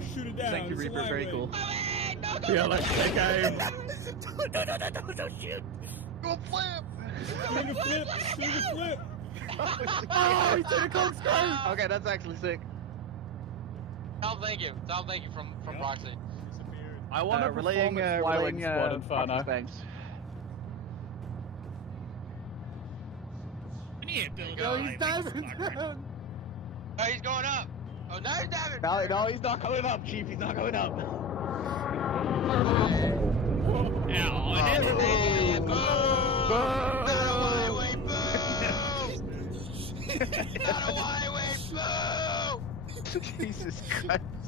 I shoot it down. Thank you, Reaper. Very cool. Yeah, let's take aim. Don't shoot. Go flip. Doing a flip. Doing a flip. Oh, he did a corkscrew. Okay, that's actually sick. Tom, thank you. Tom, thank you from Roxy. I want to relaying relaying squad Inferno. Thanks. We need to build Yo, a he's diving down. Oh, he's going up. Oh, now he's diving. No, he's not going up, Chief. He's not going up. Ow, it is. Boo! Not a highway, boo! Not a highway, boo! Jesus Christ.